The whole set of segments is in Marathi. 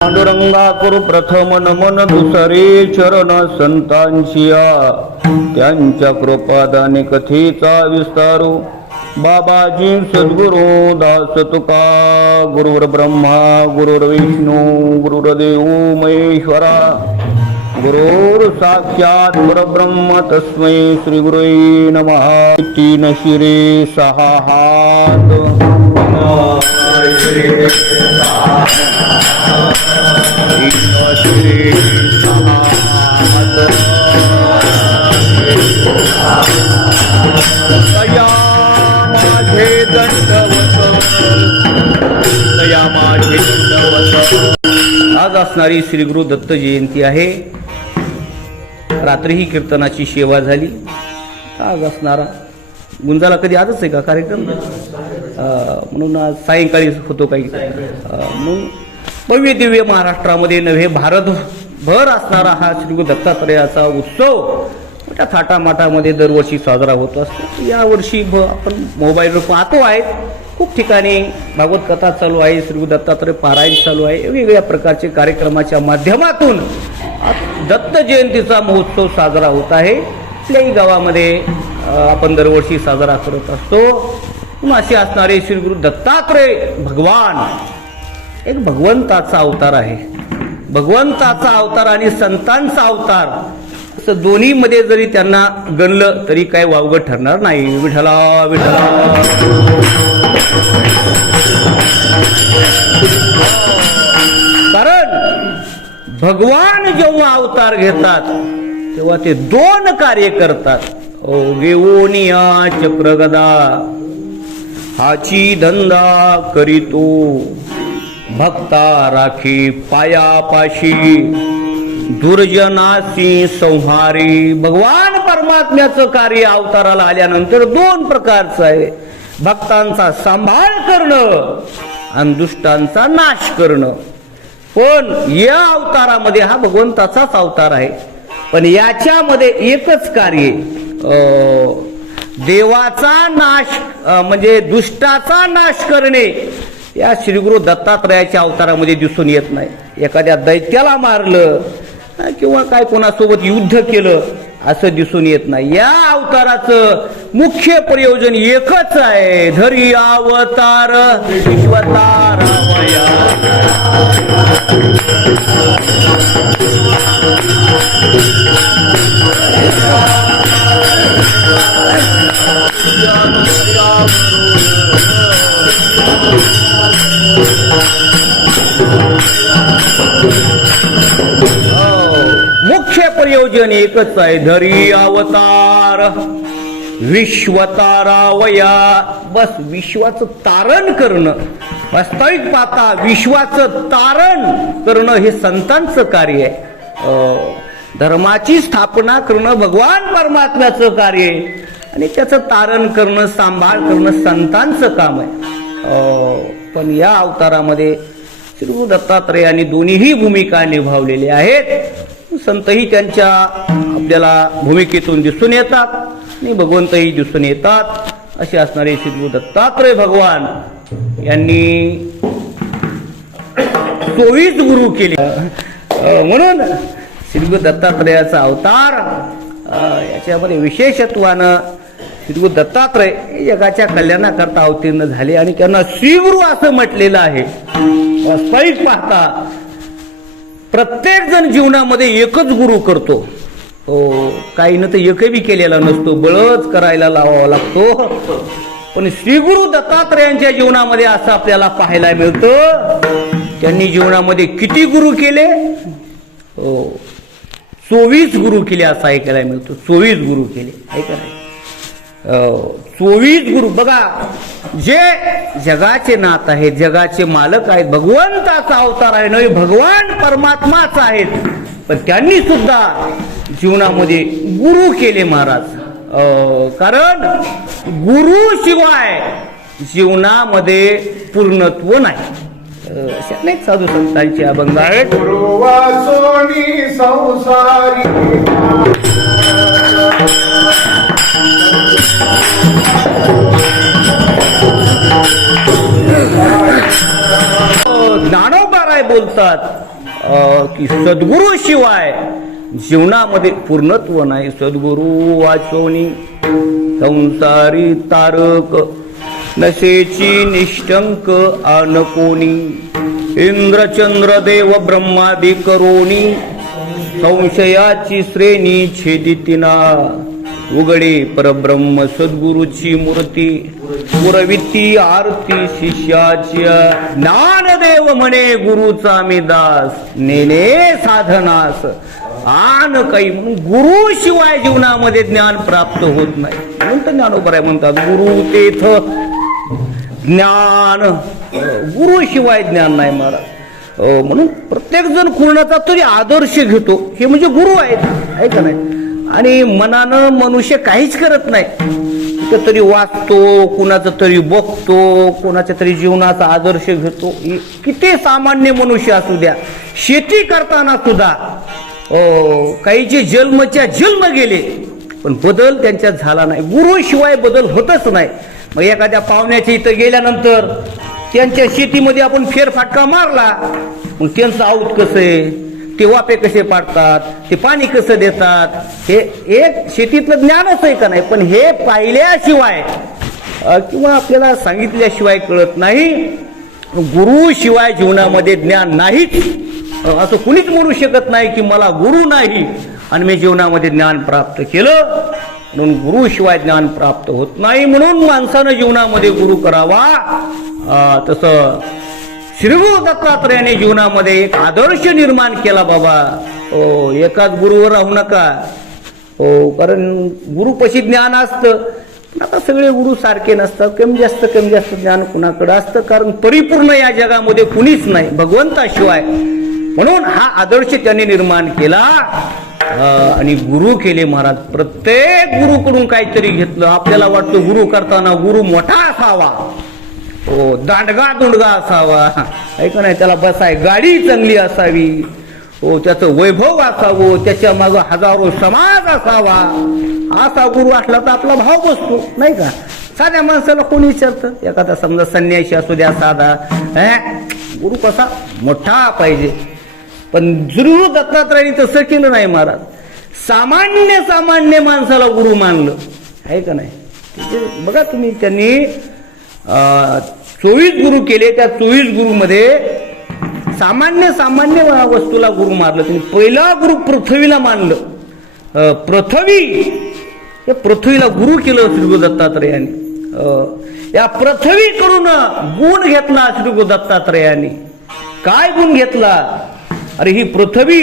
पांडुरंगा करू प्रथम नमन दुसरे चरण संतांशिया त्यांच्या कृपादाने कथेचा विस्तारू बाबाजी सद्गुरु दास तुका गुरुवर ब्रह्मा गुरुवर विष्णू गुरुर्देव महेश्वरा गुरुर साक्षात परब्रह्म तस्मै श्री गुरुवे नमः। तीन शिरे सहा हात तया माझे दंडवत तया माझे दंडवत। आज असणारी श्री गुरु दत्त जयंती आहे। रात्री ही कीर्तनाची सेवा झाली। आज असणारा गुंजाला कधी आजच आहे का कार्यक्रम? म्हणून आज सायंकाळी होतो काही। म्हणून भव्य दिव्य महाराष्ट्रामध्ये नव्हे भारतभर असणारा हा श्री गुरु दत्तात्रयाचा उत्सव मोठ्या थाटामाटामध्ये दरवर्षी साजरा होत असतो। यावर्षी आपण मोबाईलवर पाहतो आहे, खूप ठिकाणी भागवत कथा चालू आहे, श्री गुरु दत्तात्रय पारायण चालू आहे। वेगवेगळ्या प्रकारचे कार्यक्रमाच्या माध्यमातून दत्त जयंतीचा महोत्सव साजरा होत आहे। आपल्याही गावामध्ये आपण दरवर्षी साजरा करत असतो। म्हणून असे असणारे श्री गुरु दत्तात्रय भगवान एक भगवंताचा अवतार आहे। भगवंताचा अवतार आणि संतांचा अवतार असं दोन्ही मध्ये जरी त्यांना गणलं तरी काय वावगं ठरणार नाही। विठ्ठला विठ्ठला। कारण भगवान जेव्हा अवतार घेतात तेव्हा ते दोन कार्य करतात। ओ घेऊनिया चक्रगदा हाची धंदा करीतो भक्ता राखी पायापाशी दुर्जनासी संहारी। भगवान परमात्म्याचं कार्य अवताराला आल्यानंतर दोन प्रकारचं आहे, भक्तांचा सांभाळ करणं आणि दुष्टांचा नाश करणं। पण या अवतारामध्ये हा भगवंताचाच अवतार आहे, पण याच्यामध्ये एकच कार्य देवाचा नाश म्हणजे दुष्टाचा नाश करणे या श्री गुरु दत्तात्रयाच्या अवतारामध्ये दिसून येत नाही। एखाद्या दैत्याला मारलं किंवा काय कोणासोबत युद्ध केलं असं दिसून येत नाही। या अवताराचं मुख्य प्रयोजन एकच आहे, धरी अवतार विश्वतार मुख्य प्रयोजन एकच आहे, धरी अवतार विश्वतारावया। बस विश्वाचं तारण करणं, वास्तविक पाहता विश्वाचं तारण करणं हे संतांचं कार्य आहे। धर्माची स्थापना करणं भगवान परमात्म्याचं कार्य आहे आणि त्याचं तारण करणं सांभाळ करणं संतांचं काम आहे। पण या अवतारामध्ये श्री गुरु दत्तात्रयाने दोन्हीही भूमिका निभावलेल्या आहेत। संतही त्यांच्या आपल्याला भूमिकेतून दिसून येतात आणि भगवंतही दिसून येतात। असे असणारे श्री गुरु दत्तात्रय भगवान यांनी 24 गुरु केले। म्हणून श्री गुरु दत्तात्रयाचा अवतार याच्यामध्ये विशेषत्वानं श्री गुरु दत्तात्रय जगाच्या कल्याणाकरता अवतीर्ण झाले आणि त्यांना श्री गुरु असं म्हटलेलं आहे। वास्तविक पाहता प्रत्येक जण जीवनामध्ये एकच गुरु करतो, काही न तर एकही केलेला नसतो, बळच करायला लावावा लागतो। पण श्री गुरु दत्तात्रयांच्या जीवनामध्ये असं आपल्याला पाहायला मिळतं, त्यांनी जीवनामध्ये किती गुरु केले? 24 गुरु केले असं ऐकायला मिळतो। 24 गुरु केले, ऐका नाही 24 गुरु। बघा, जे जगाचे नाथ आहेत, जगाचे मालक आहेत, भगवंताचा अवतार आहे नव्हे भगवान परमात्माच आहेत, पण त्यांनी सुद्धा जीवनामध्ये गुरु केले महाराज। कारण गुरु शिवाय जीवनामध्ये पूर्णत्व नाही। अनेक साधू संतांचे अभंग आहेत। बोलतात की सद्गुरू शिवाय जीवनामध्ये पूर्णत्व नाही. सद्गुरू वाचोनी संसारी तारक नशेची निष्ठंक आनकोनी. इंद्रचंद्र देव ब्रह्मादि करोनी संशयाची श्रेणी छेदितिना. उघडे परब्रह्म सद्गुरूची मूर्ती पुरविती आरती शिष्याच्या. ज्ञानदेव म्हणे गुरुचा मी दास नेने साधनास आन काही. म्हणून गुरु शिवाय जीवनामध्ये ज्ञान प्राप्त होत नाही. म्हणून तर ज्ञानोबराय म्हणतात गुरु तेथ ज्ञान. गुरु शिवाय ज्ञान नाही महाराज. म्हणून प्रत्येक जण कुणाचा तरी आदर्श घेतो, हे म्हणजे गुरु आहेत, आहे का नाही. आणि मनानं मनुष्य काहीच करत नाही. कुठं तरी वाचतो, कुणाचं तरी बघतो, कोणाच्या तरी जीवनाचा आदर्श घेतो. किती सामान्य मनुष्य असू द्या, शेती करताना सुद्धा काहीचे जन्मच्या जन्म गेले पण बदल त्यांच्यात झाला नाही. गुरु शिवाय बदल होतच नाही. मग एखाद्या पाहुण्याच्या इथं गेल्यानंतर त्यांच्या शेतीमध्ये आपण फेरफाटका मारला, मग त्यांचं आऊत कसं आहे, ते वापे कसे पाडतात, ते पाणी कसं देतात, हे एक शेतीतलं ज्ञानच आहे का नाही. पण हे पाहिल्याशिवाय किंवा आपल्याला सांगितल्याशिवाय कळत नाही. गुरु शिवाय जीवनामध्ये ज्ञान नाहीच. असं कुणीच म्हणू शकत नाही की मला गुरु नाही आणि मी जीवनामध्ये ज्ञान प्राप्त केलं. म्हणून गुरु शिवाय ज्ञान प्राप्त होत नाही. म्हणून माणसानं जीवनामध्ये गुरु करावा. तसं श्रीगुरु दत्तात्रयाने जीवनामध्ये एक आदर्श निर्माण केला. बाबा एकाच गुरुवर राहू नका. कारण गुरुपाशी ज्ञान असतं, पण आता सगळे गुरु सारखे नसतात. कमी जास्त ज्ञान कुणाकडे असतं, कारण परिपूर्ण या जगामध्ये कुणीच नाही भगवंताशिवाय. म्हणून हा आदर्श त्यांनी निर्माण केला आणि गुरु केले महाराज. प्रत्येक गुरुकडून काहीतरी घेतलं. आपल्याला वाटतं गुरु करताना गुरु मोठा असावा, दांडगा दुंडगा असावा, ऐका नाही, त्याला बसाय गाडी चांगली असावी, त्याचं वैभव असावं, त्याच्या मागं हजारो समाज असावा. असा गुरु असला तर आपला भाव बसतो, नाही का. साध्या माणसाला कोणी विचारतं, एखादा समजा संन्यासी असू द्या साधा, गुरु कसा मोठा पाहिजे. पण गुरु दत्तात्रयाने तसं केलं नाही महाराज. सामान्य माणसाला गुरु मानलं, आहे का नाही. बघा तुम्ही, त्यांनी 24 गुरु केले. त्या 24 गुरुमध्ये सामान्य वस्तूला गुरु मानलं. त्यांनी पहिला गुरु पृथ्वीला मानलं. पृथ्वीला गुरु केलं श्री गुरु दत्तात्रयाने. या पृथ्वीकडून गुण घेतला श्री गुरु दत्तात्रयाने. काय गुण घेतला. अरे ही पृथ्वी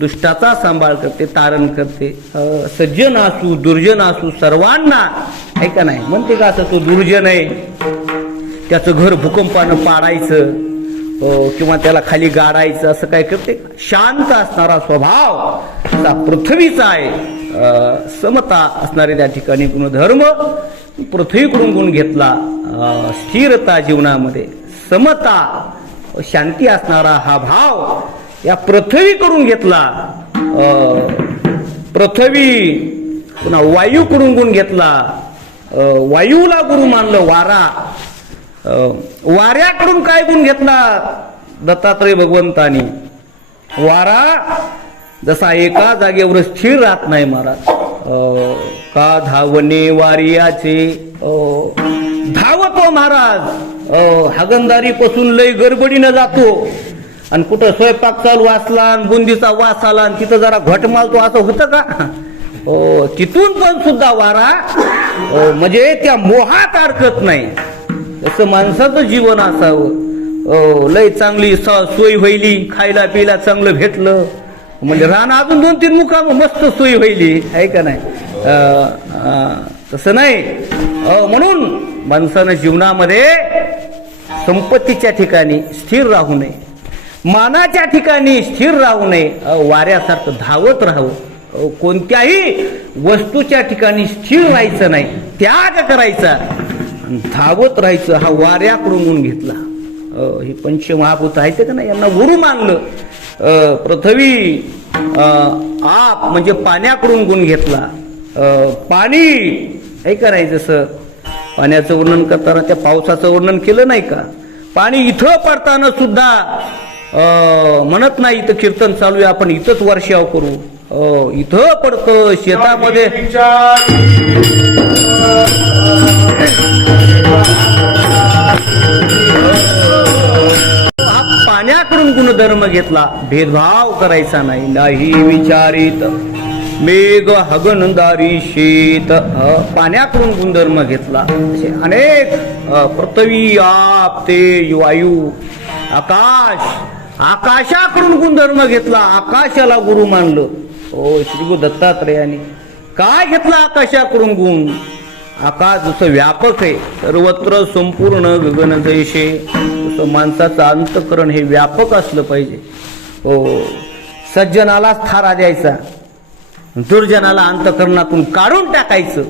दुष्टाचा सांभाळ करते, तारण करते. सज्जन असू दुर्जन असू सर्वांना, ऐका नाही, म्हणते का असं तो दुर्जन आहे त्याचं घर भूकंपानं पाडायचं किंवा त्याला खाली गाडायचं, असं काय करते. शांत असणारा स्वभाव पृथ्वीचा आहे. समता असणारे त्या ठिकाणी गुणधर्म पृथ्वीकडून गुण घेतला. स्थिरता जीवनामध्ये, समता, शांती असणारा हा भाव या पृथ्वीकडून घेतला. पृथ्वी पुन्हा वायूकडून गुण घेतला. वायूला गुरु मानलं. वाऱ्याकडून काय गुण घेतला दत्तात्रय भगवंतानी. वारा जसा एका जागेवर स्थिर राहत नाही महाराज. का धावणे वारियाचे, धावतो महाराज. हागंदारी पासून लय गडबडीनं जातो आणि कुठं स्वयंपाक चालू असला आणि बुंदीचा वास आला आणि तिथं जरा घट मारतो, असं होतं का. तिथून पण सुद्धा वारा म्हणजे त्या मोहात अडकत नाही. तसं माणसाचं जीवन असावं. लय चांगली सोय व्हायली, खायला पियला चांगलं भेटलं म्हणजे रान अजून 2-3 मुकाम मस्त सोय व्हायली, आहे का नाही. तसं नाही. म्हणून माणसानं जीवनामध्ये संपत्तीच्या ठिकाणी स्थिर राहू नये, मानाच्या ठिकाणी स्थिर राहू नये. वाऱ्यासारखं धावत राहावं. कोणत्याही वस्तूच्या ठिकाणी स्थिर राहायचं नाही, त्याग करायचा, धावत राहायचं. हा वाऱ्याकडून गुण घेतला. हे पंचमहाभूत आहेत का नाही, यांना गुरु मानलं. पृथ्वी आप म्हणजे पाण्याकडून गुण घेतला. पाणी, हे करायचं. जसं पाण्याचं वर्णन करताना त्या पावसाचं वर्णन केलं नाही का. पाणी इथं पडताना सुद्धा म्हणत नाही इथं कीर्तन चालू आहे, आपण इथंच वर्षाव करू. इथं पडतं शेतामध्ये. हा पाण्याकडून गुणधर्म घेतला, भेदभाव करायचा नाही. नाही विचारित मेघ हगनदारी शेत, पाण्याकडून गुणधर्म घेतला. असे अनेक पृथ्वी, आप, तेज, वायू, आकाश, आकाशाकडून गुणधर्म घेतला, आकाशाला गुरु मानलं. श्री गुरु दत्तात्रेयाने काय घेतला आकाशाकडून गुण? आकाश जसं व्यापक आहे, सर्वत्र संपूर्ण गगन जैसे, तसं माणसाचं अंतःकरण हे व्यापक असलं पाहिजे. सज्जनालाच थारा द्यायचा, दुर्जनाला अंतःकरणातून काढून टाकायचं.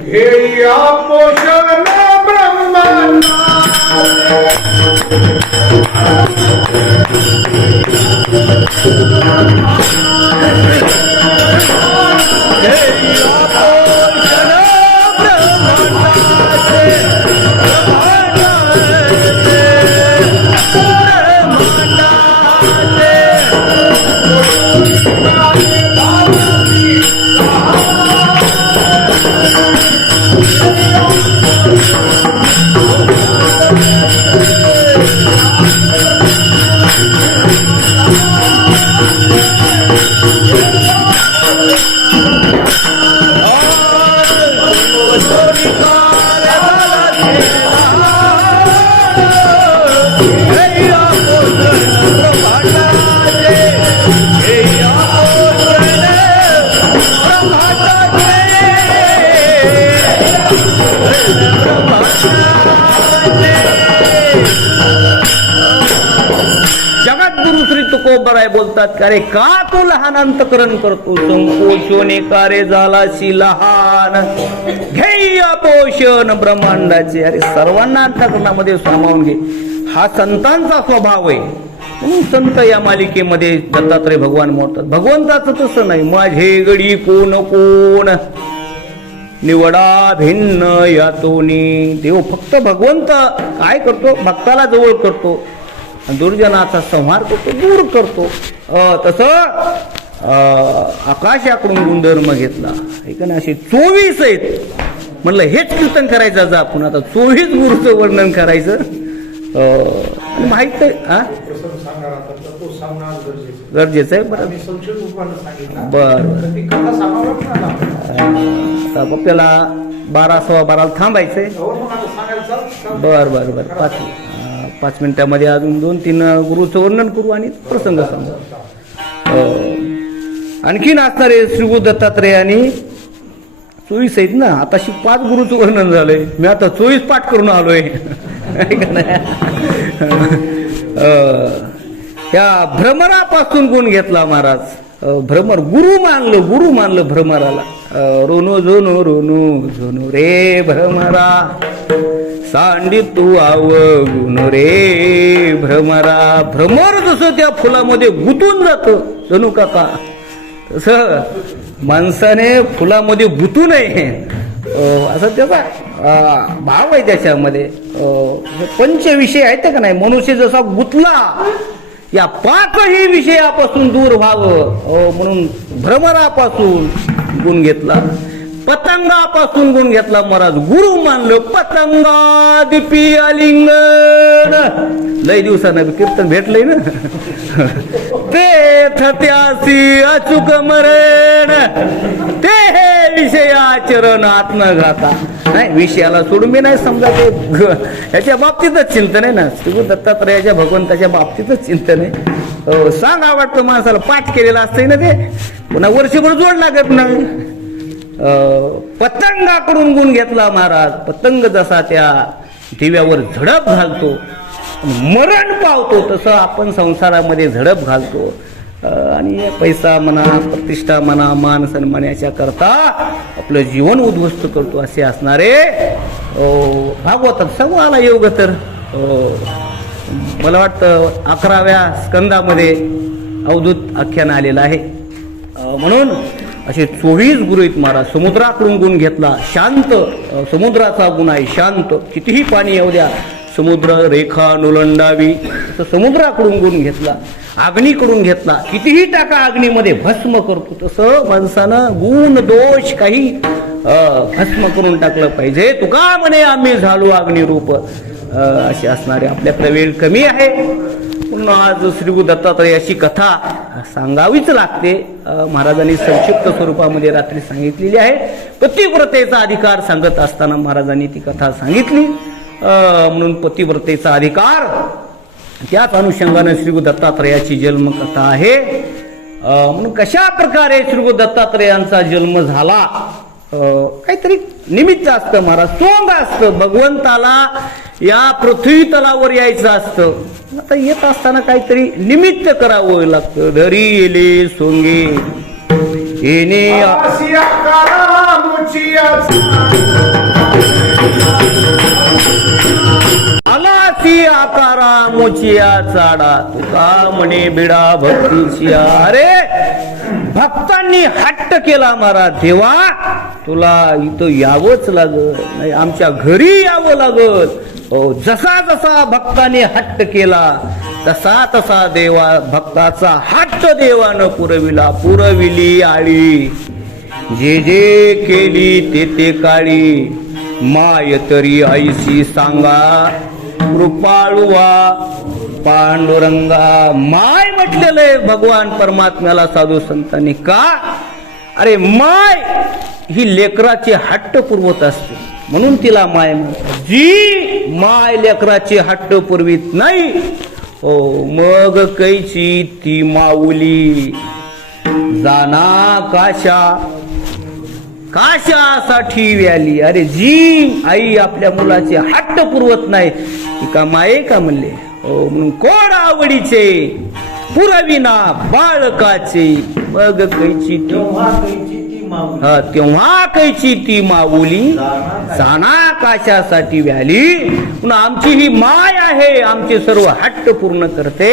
जगद्गुरु श्री तुकोबराय बोलतात का रे, का तो लहान अंतकरण करतो, संकोचोने कार्य झालाशी लहान, ध्येय पोषण ब्रह्मांडाचे. अरे सर्वांना अंतकरणामध्ये सामावून घे, हा संतांचा स्वभाव आहे. म्हणून संत या मालिकेमध्ये दत्तात्रय भगवान म्हणतात. भगवंताचं तसं नाही, माझे गडी कोण कोण निवडा भिन्न यातोनी. देव फक्त भगवंत काय करतो, भक्ताला जवळ करतो, दुर्जनाचा संहार करतो, दूर करतो. तसं आकाशाकडून गुणधर्म घेतला. ऐका ना, असे 24 आहेत. म्हणलं हेच कीर्तन करायचं आज आपण. आता 24 गुरुचं वर्णन करायचं. माहित आहे गरजेचं आहे. बरं आता पप्प्याला 12 सव्वा 12 थांबायचंय. बर बर बर 5 मिनिटामध्ये अजून 2-3 गुरुचं वर्णन करू आणि प्रसंग सांगू. आणखीन असणारे श्री गुरु दत्तात्रेयाने 24 आहेत ना. आताशी 5 गुरुचं वर्णन झालंय. मी आता 24 पाठ करून आलोय. ह्या भ्रमरापासून गुण घेतला महाराज. भ्रमर गुरु मानलं भ्रमराला. रोनो जोनो रोनो जोनो रे भ्रमरा, सांडी तू आव गुण रे भ्रमरा. भ्रमर जसं त्या फुलामध्ये गुंतून जात जणू काका, तसं माणसाने फुलामध्ये गुंतू नये असं त्याचा भाव आहे त्याच्यामध्ये. पंचविषय आहेत का नाही, मनुष्य जसा गुंतला या 5ही विषयापासून दूर व्हावं म्हणून भ्रमरापासून गुण घेतला. पतंगापासून गुण घेतला महाराज. गुरु मानलं पतंगादिपी आलिंगन. लय दिवसानं कीर्तन भेटलंय ना. ते थत्यासी अचूक मरण, ते हे विषयाचरण आत्मघाता. नाही विषयाला सोडून मी नाही समजा ते ह्याच्या बाबतीतच चिंतन आहे ना. श्री गुरु दत्तात्रयाच्या भगवंताच्या बाबतीतच चिंतन आहे. सांगा वाटतं माणसाला, पाठ केलेलं असतंय ना ते, पुन्हा वर्षभर जोड लागत नाही. पतंगाकडून गुण घेतला महाराज. पतंग जसा त्या दिव्यावर झडप घालतो, मरण पावतो, तसं आपण संसारामध्ये झडप घालतो. आणि पैसा म्हणा, प्रतिष्ठा म्हणा, मान सन्मान याच्या करता आपलं जीवन उद्ध्वस्त करतो. असे असणारे भागवतात. सांगू आला योग तर मला वाटतं 11व्या स्कंदामध्ये अवधूत आख्यान आलेलं आहे. म्हणून असे 24 गुरु आहेत महाराज. समुद्राकडून गुण घेतला. शांत, समुद्राचा गुण आहे शांत. कितीही पाणी येऊ द्या, समुद्र रेखा नुलंडावी, तर समुद्राकडून गुण घेतला, अग्नीकडून घेतला, कितीही टाका अग्नीमध्ये भस्म करतो, तसं माणसानं गुण दोष काही भस्म करून टाकलं पाहिजे. तुका म्हणे आम्ही झालो अग्निरूप, अशी असणारे. आपल्याकडे वेळ कमी आहे, म्हणून आज श्री गुरु दत्तात्रयाची कथा सांगावीच लागते. महाराजांनी संक्षिप्त स्वरूपामध्ये रात्री सांगितलेली आहे. पतिव्रतेचा अधिकार सांगत असताना महाराजांनी ती कथा सांगितली. म्हणून पतिव्रतेचा अधिकार, त्याच अनुषंगाने श्री गुरु दत्तात्रयाची जन्मकथा आहे. म्हणून कशा प्रकारे श्री गुरु दत्तात्रयांचा जन्म झाला, काहीतरी निमित्त असतं महाराज, सोंग असतं. भगवंताला या पृथ्वी तलावर यायचं असतं. आता येत असताना काहीतरी निमित्त करावं लागतं. धरी येले सोंगे येणे आला ती आकारा मोचिया चाडा, तुका म्हणे बिडा भक्तीचिया. अरे भक्तांनी हट्ट केला, महाराज देवा तुला इथं यावंच लागल, नाही आमच्या घरी यावं लागल. जसा जसा भक्ताने हट्ट केला तसा तसा देवा भक्ताचा हट्ट देवानं पुरविली आळी. जे जे केली ते ते काळी, माय तरी ऐशी सांगा कृपाळुवा पांडुरंगा. माय म्हटलेलं आहे भगवान परमात्म्याला साधू संतांनी. का? अरे माय ही लेकराचे हट्ट पुरवत असते, म्हणून तिला माय म्हणतात. जी माय लेकराचे हट्ट पुरवीत नाही, मग कैची ती माऊली जाना काशासाठी व्याली. अरे जी आई आपल्या मुलाचे हट्ट पुरवत नाही, ती का माये का म्हणले. म्हणून कोण आवडीचे पुरविना बाळकाचे, मग कैची तेव्हा कैची ती माऊली जाना काशासाठी व्याली. म्हणून आमची ही माय आहे, आमचे सर्व हट्ट पूर्ण करते.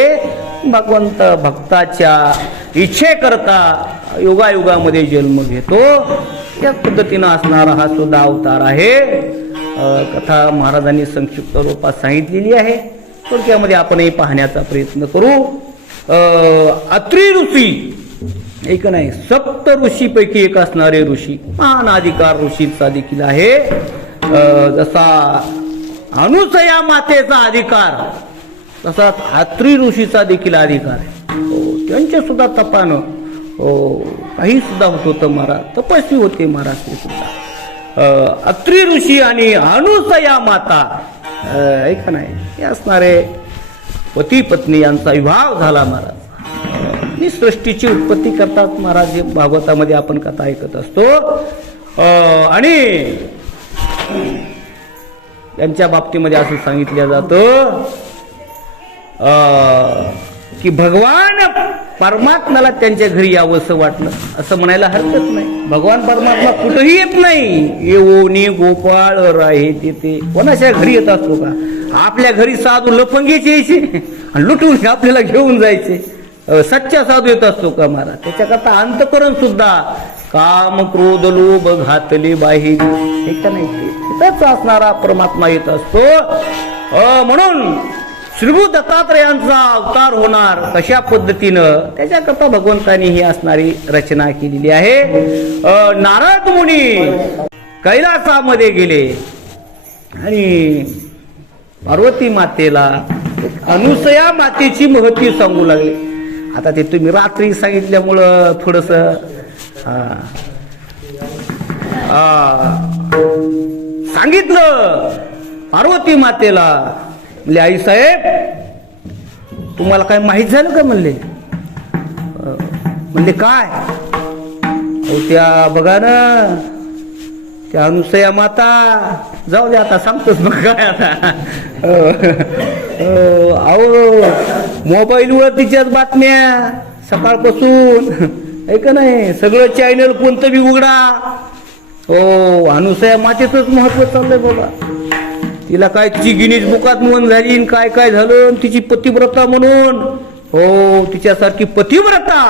भगवंत भक्ताच्या इच्छेकरता युगायुगामध्ये जन्म घेतो. त्या पद्धतीनं असणारा हा सुद्धा अवतार आहे. कथा महाराजांनी संक्षिप्त रूपात सांगितलेली आहे. थोडक्यामध्ये आपणही पाहण्याचा प्रयत्न करू. अत्री ऋषी एक नाही, सप्त ऋषीपैकी एक असणारे ऋषी, महान अधिकार ऋषीचा देखील आहे. जसा अनुसया मातेचा अधिकार तसा अत्री ऋषीचा देखील अधिकार आहे. त्यांच्या सुद्धा तपानं काही सुद्धा होत होतं महाराज, तपस्वी होते महाराज ते सुद्धा. अत्री ऋषी आणि अनुसया माता ऐका नाही, हे असणारे पती पत्नी यांचा विवाह झाला महाराज. ही सृष्टीची उत्पत्ती करतात महाराज. भागवतामध्ये आपण कथा ऐकत असतो. आणि यांच्या बाबतीमध्ये असं सांगितलं जातं की भगवान परमात्म्याला त्यांच्या घरी यावंसं वाटलं, असं म्हणायला हरकत नाही. भगवान परमात्मा कुठेही येत नाही. येवोनी गोपाळ राहे तिथे कोणाच्या घरी येत असतो का? आपल्या घरी साधू लफंगीचे यायचे आणि लुटून आपल्याला घेऊन जायचे. सच्चा साधू येत असतो का महाराज? त्याच्याकरता अंतकरण सुद्धा काम क्रोध लोभ घातले बाही, हे का नाही, तिथंच असणारा परमात्मा येत असतो. म्हणून श्री गुरु दत्तात्रयांचा अवतार होणार कशा पद्धतीनं, त्याच्याकरता भगवंतांनी ही असणारी रचना केलेली आहे. नारद मुनी कैलासामध्ये गेले आणि पार्वती मातेला अनुसया मातेची महती सांगू लागले. आता ते तुम्ही रात्री सांगितल्यामुळं थोडस सांगितलं पार्वती मातेला. म्हणले आई साहेब तुम्हाला काय माहित झालं का? म्हणले काय? त्या बघा ना त्या अनुसया माता, जाऊ दे आता सांगतोच मग काय आता. अहो मोबाईलवर तिच्याच बातम्या सकाळपासून, ऐक नाही, सगळं चॅनल कोणतं बी उघडा. हो अनुसया मातेचंच महत्व चाललंय बाबा. तिला काय तिची गिनीज बुकात नोंद झाली, काय काय झालं, तिची पतिव्रता म्हणून. हो तिच्यासारखी पतिव्रता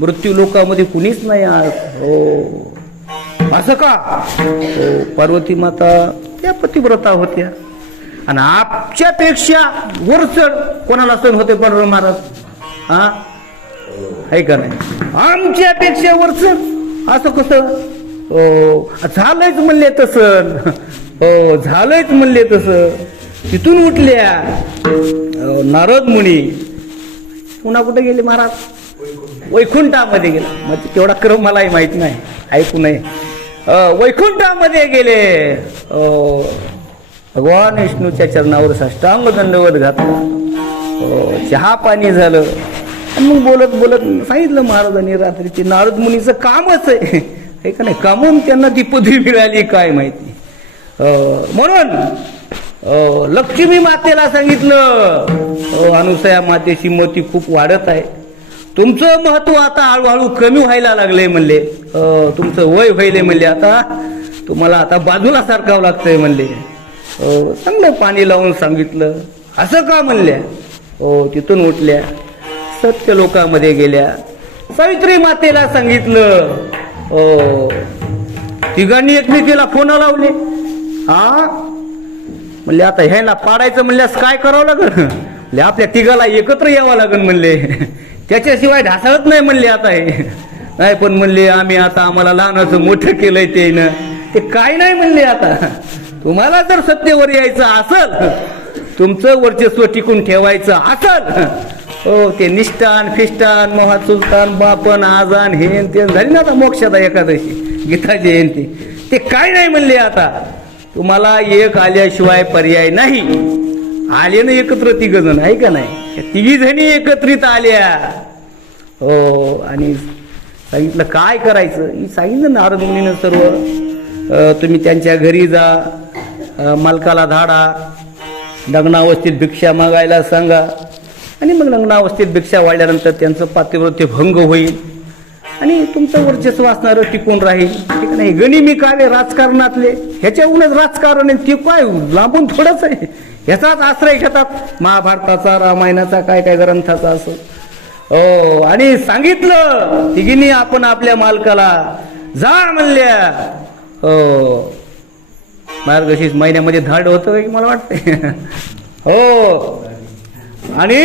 मृत्यू लोकांमध्ये कुणीच नाही आज. हो असं का? हो पार्वती माता त्या पतिव्रता होत्या. आणि आमच्यापेक्षा वरचढ कोणाला सण होते पण महाराज? हा, आहे का नाही? आमच्यापेक्षा वरचढ असं कसं? झालंच म्हणले तसं. झालंच म्हणले तसं. तिथून उठल्या नारद मुनी. पुन्हा कुठे गेले महाराज? वैकुंठामध्ये गेला. मग तेवढा क्रम मलाही माहित नाही, ऐकू नये. वैकुंठामध्ये गेले. भगवान विष्णूच्या चरणावर साष्टांग दंडवत घातला. चहा पाणी झालं. मग बोलत बोलत सांगितलं महाराजांनी रात्रीची नारद मुनीचं कामच आहे का नाही? कामून त्यांना ती पदवी मिळाली काय माहिती. म्हणून लक्ष्मी मातेला सांगितलं, अनुसया मातेची मती खूप वाढत आहे. तुमचं महत्व आता हळूहळू कमी व्हायला लागले म्हणले. तुमचं वय व्हायले म्हणले. आता तुम्हाला आता बाजूला सारखावं लागतंय म्हणले. चांगलं पाणी लावून सांगितलं. असं का म्हणल्या? तिथून उठल्या, सत्य लोकामध्ये गेल्या. सावित्री मातेला सांगितलं. तिघांनी एकमेकीला फोन लावले. हा म्हणले आता ह्याला पाडायचं म्हणल्यास काय करावं लागल? म्हणले आपल्या तिघाला एकत्र यावं लागेल म्हणले. त्याच्याशिवाय ढासळत नाही म्हणले. आता हे नाही पण म्हणले आम्ही आता आम्हाला लहानाचं मोठं केलंय ते काय नाही म्हणले. आता तुम्हाला जर सत्तेवर यायचं असल, तुमचं वर्चस्व टिकून ठेवायचं असल, ते निष्ठान फिष्टान महासुलतान बापन आजान हे ते झाली ना आता मोक्षादा एकादशी गीता जयंती, ते काय नाही म्हणले. आता तुम्हाला एक आल्याशिवाय पर्याय नाही. आले ना एकत्र तिघ जण, आहे का नाही? तिघी जणी एकत्रित आल्या. आणि सांगितलं काय करायचं. मी सांगितलं नारद मुनीनं सर्व. तुम्ही त्यांच्या घरी जा, मालकाला धाडा, लग्नावस्थेत भिक्षा मागायला सांगा. आणि मग लग्नावस्थेत भिक्षा वाढल्यानंतर त्यांचं पातिव्रत्य भंग होईल आणि तुमचं वर्चस्व असणारं टिकून राहील. ठीक नाही? गनिमी काव्य राजकारणातले ह्याच्याहूनच राजकारण आहे. ते काय लांबून थोडंच आहे. ह्याचाच आश्रय घेतात महाभारताचा, रामायणाचा, काय काय ग्रंथाचा असं. आणि सांगितलं तिघींनी आपण आपल्या मालकाला जा म्हणल्या. मार्गशीर्ष महिन्यामध्ये धाड होतं की मला वाटतंय. आणि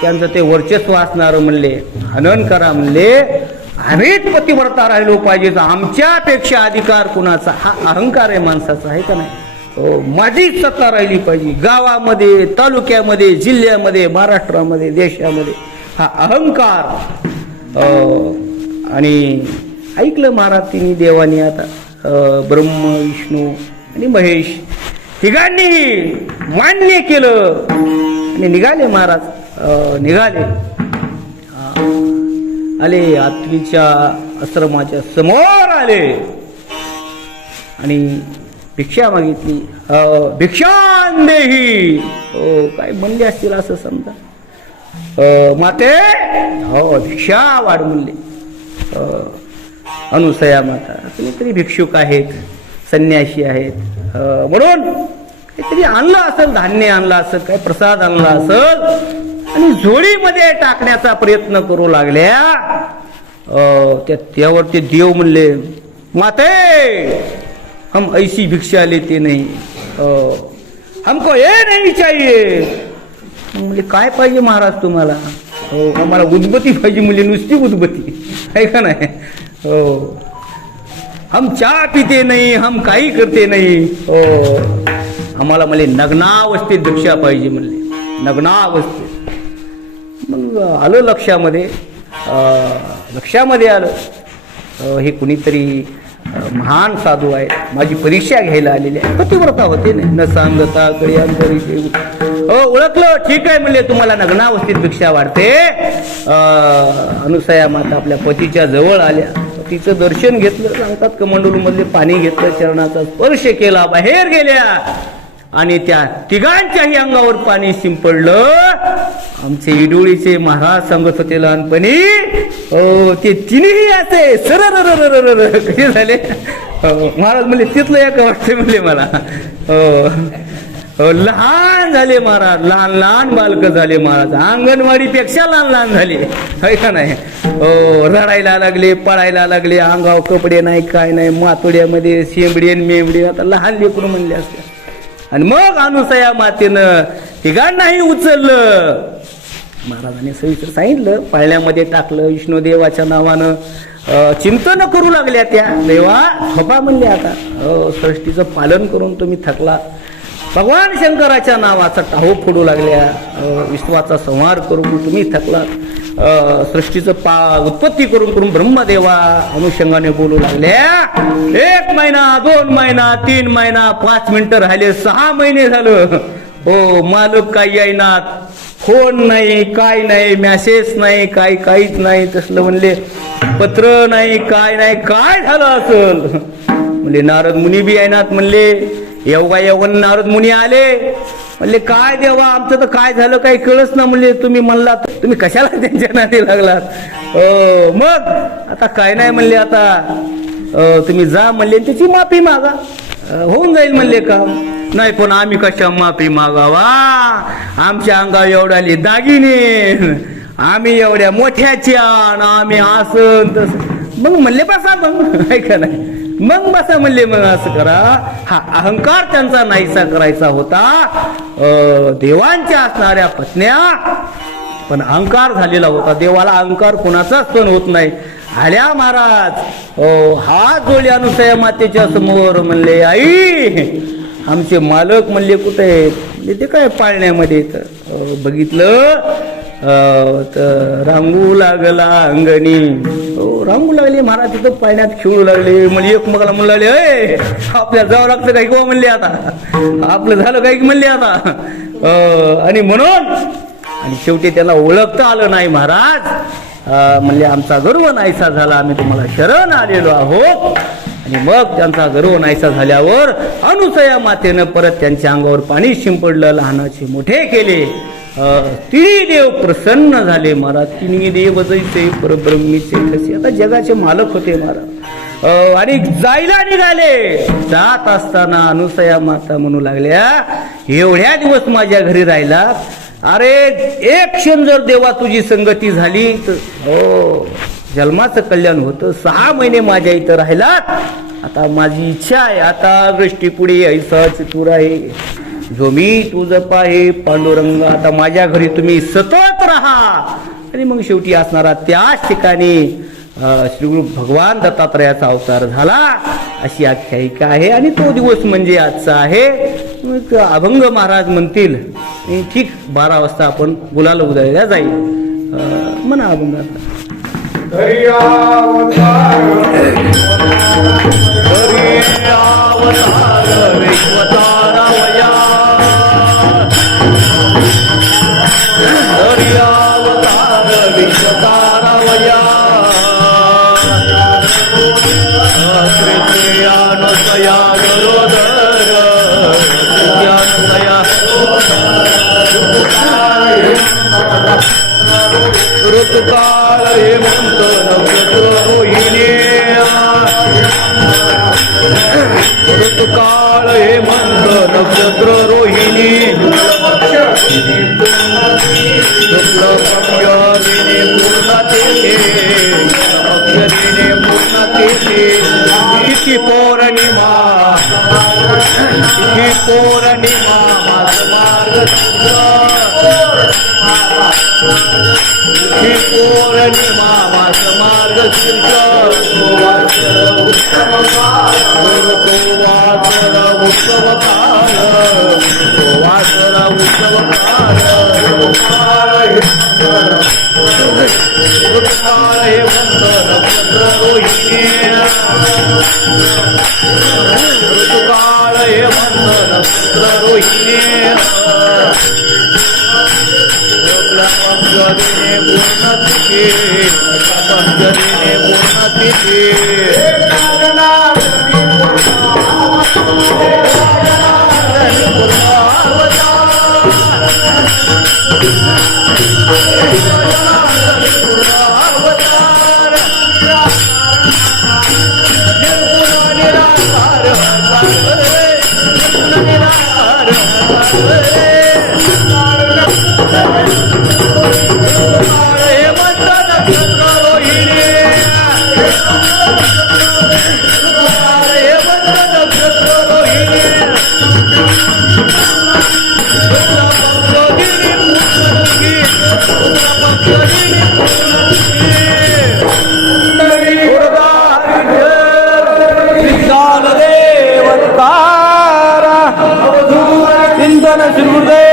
त्यांचं ते वर्चस्व असणार म्हणले. हनन करा म्हणले. आम्हीच पतिव्रता राहिलो पाहिजे. आमच्यापेक्षा अधिकार कुणाचा? हा अहंकार आहे माणसाचा, आहे का नाही? माझीच सत्ता राहिली पाहिजे. गावामध्ये, तालुक्यामध्ये, जिल्ह्यामध्ये, महाराष्ट्रामध्ये, देशामध्ये हा अहंकार. आणि ऐकलं महाराज तिन्ही देवानी. आता ब्रह्म, विष्णू आणि महेश तिघांनी मान्य केलं आणि निघाले महाराज. निघाले, आले आत्वीच्या आश्रमाच्या समोर आले आणि भिक्षा मागितली. भिक्षान देही. काय म्हणले असतील असं समजा. माते भिक्षा वाढ म्हणले. अनुसया माता कुणीतरी भिक्षुक आहेत, संन्याशी आहेत, म्हणून काहीतरी आणलं असेल, धान्य आणलं असेल, काय प्रसाद आणला असेल आणि झोळीमध्ये टाकण्याचा प्रयत्न करू लागल्या. त्यावर ते देव म्हणले, माते हम ऐसी भिक्षा लेते नहीं, हमको ये नहीं चाहिए. म्हणजे काय पाहिजे महाराज तुम्हाला? आम्हाला उदबत्ती पाहिजे म्हणजे नुसती उदबत्ती, आहे का नाही? हम चहा पिते नाही, हम काही करते नाही. आम्हाला म्हणले नग्नावस्थेत भिक्षा पाहिजे म्हणले, नग्नावस्थेत. मग आलं लक्षामध्ये आलं हे कुणीतरी महान साधू आहे, माझी परीक्षा घ्यायला आलेली आहे. पतिव्रता होते न सांगता कळ्यांतरी. ओळखलं, ठीक आहे म्हणले, तुम्हाला नग्नावस्थेत भिक्षा वाढते. अनुसया माता आपल्या पतीच्या जवळ आल्या, पतीचं दर्शन घेतलं, सांगतात कमंडलू मधले पाणी घेतलं, चरणाचा स्पर्श केला, बाहेर गेल्या आणि त्या तिघांच्याही अंगावर पाणी शिंपडलं. आमचे इडोळीचे महाराज सांगत होते लहानपणी, ते तिन्ही असे सरर कसे झाले महाराज म्हणले, तिथलं एक वाटते म्हणले मला. लहान झाले महाराज, लहान लहान बालक झाले महाराज, अंगणवाडीपेक्षा लहान लहान झाले, है का नाही? रडायला लागले, पळायला लागले, अंगावर कपडे नाही, काय नाही, मातोड्यामध्ये शेंबडी मेंबडी. आता लहान लेकरू म्हणले असते. आणि मग अनुसया मातेनं तिघांनाही उचललं. महाराजांनी सविस्तर सांगितलं, पाळण्यामध्ये टाकलं. विष्णुदेवाच्या नावानं चिंतन करू लागल्या त्या. देवा थोपा म्हणले, आता सृष्टीचं पालन करून तुम्ही थकला. भगवान शंकराच्या नावाचा टाहो फोडू लागल्या. विश्वाचा संहार करून तुम्ही थकला. सृष्टीचं उत्पत्ती करून करून ब्रह्मदेवा अनुषंगाने बोलू लागल्या. 1 महिना 2 महिना 3 महिना 5 मिनिटं राहिले, 6 महिने झालं. हो, मालक काही येईनात, फोन नाही, काय नाही, मेसेज नाही, काहीच नाही. तसलं म्हणले पत्र नाही, काय नाही. काय झालं असल म्हणले. नारद मुनी बी येईनात म्हणले. योगा नारद मुनी आले. म्हणले काय देवा, आमचं तर काय झालं काही कळच ना. म्हणले तुम्ही म्हणलात, तुम्ही कशाला त्यांच्या नादी लागलात. मग आता काय नाही म्हणले, आता तुम्ही जा म्हणले, त्याची माफी मागा, होऊन जाईल म्हणले काम. नाही पण आम्ही कशा माफी मागावा, आमच्या अंगावर एवढ्याले दागिने, आम्ही एवढ्या मोठ्याच्या, आम्ही असं तसं. मग म्हणले बसा, मग ऐका नाही, मग बसा म्हणले. मग असं करा, हा अहंकार त्यांचा नाहीसा करायचा होता. देवांच्या असणाऱ्या पत्न्या, पण अहंकार झालेला होता. देवाला अहंकार कोणाचाच पण होत नाही. आल्या महाराज हात जोडले अनुसया मातेच्या समोर. म्हणले आई, आमचे मालक म्हणले कुठे आहेत. ते काय पाळण्यामध्ये. बघितलं तर रांगू लागला अंगणी. रांगू लागले महाराज, तिथं पाळण्यात खेळू लागले. म्हणजे एकमेकाला म्हणू लागले, अय आपल्याला जावं लागतं काही किंवा म्हणले, आता आपलं झालं काही म्हणले आता. आणि म्हणून आणि शेवटी त्याला ओळखता आलं नाही महाराज. म्हणले आमचा गर्व नाहीसा झाला, आम्ही तुम्हाला शरण आलेलो आहोत. आणि मग त्यांचा गर्व नाहीसा झाल्यावर अनुसया मातेनं परत त्यांच्या अंगावर पाणी शिंपडलं, लहानाचे मोठे केले. तिन्ही देव प्रसन्न झाले महाराज. तिन्ही देव जैसे परब्रह्मीचे तसे. आता जगाचे मालक होते महाराज. आणि जायला निघाले. जात असताना अनुसया माता म्हणू लागल्या, एवढ्या दिवस माझ्या घरी राहिला, अरे एक क्षण जर देवा तुझी संगती झाली तर हो जन्माचं कल्याण होतं. 6 महिने माझ्या इथं राहिलात. आता माझी इच्छा आहे, आता दृष्टी पुढे ऐसा चतुर आहे, जो मी तुझं पाहे पांडुरंग. आता माझ्या घरी तुम्ही सतत राहा. आणि मग शेवटी असणारा त्याच ठिकाणी श्री गुरु भगवान दत्तात्रयाचा अवतार झाला, अशी आख्यायिका आहे. आणि तो दिवस म्हणजे आजचा आहे. मग अभंग महाराज म्हणतील, ठीक 12 वाजता आपण गुलाल उधळल्या जाईल. म्हणा अभंगाचा. ऋतुकाळ हेमंत नक्षत्र रोहिणी, ऋतुकाळ हेमंत नक्षत्र रोहिणी, शुक्लपक्षदिने पूर्णतिथी, तिथी पौर्णिमा, तिथी पौर्णिमा मार्ग पौर्णिमा मास मार्ग उत्सव ऋतुकाळ हेमंत नक्षत्र रोहिणी, पंचदिने पूर्णतिथी, पंचदिने पूर्णतिथी. ज्ञानदेव तारा चिंतन श्री गुरुदेव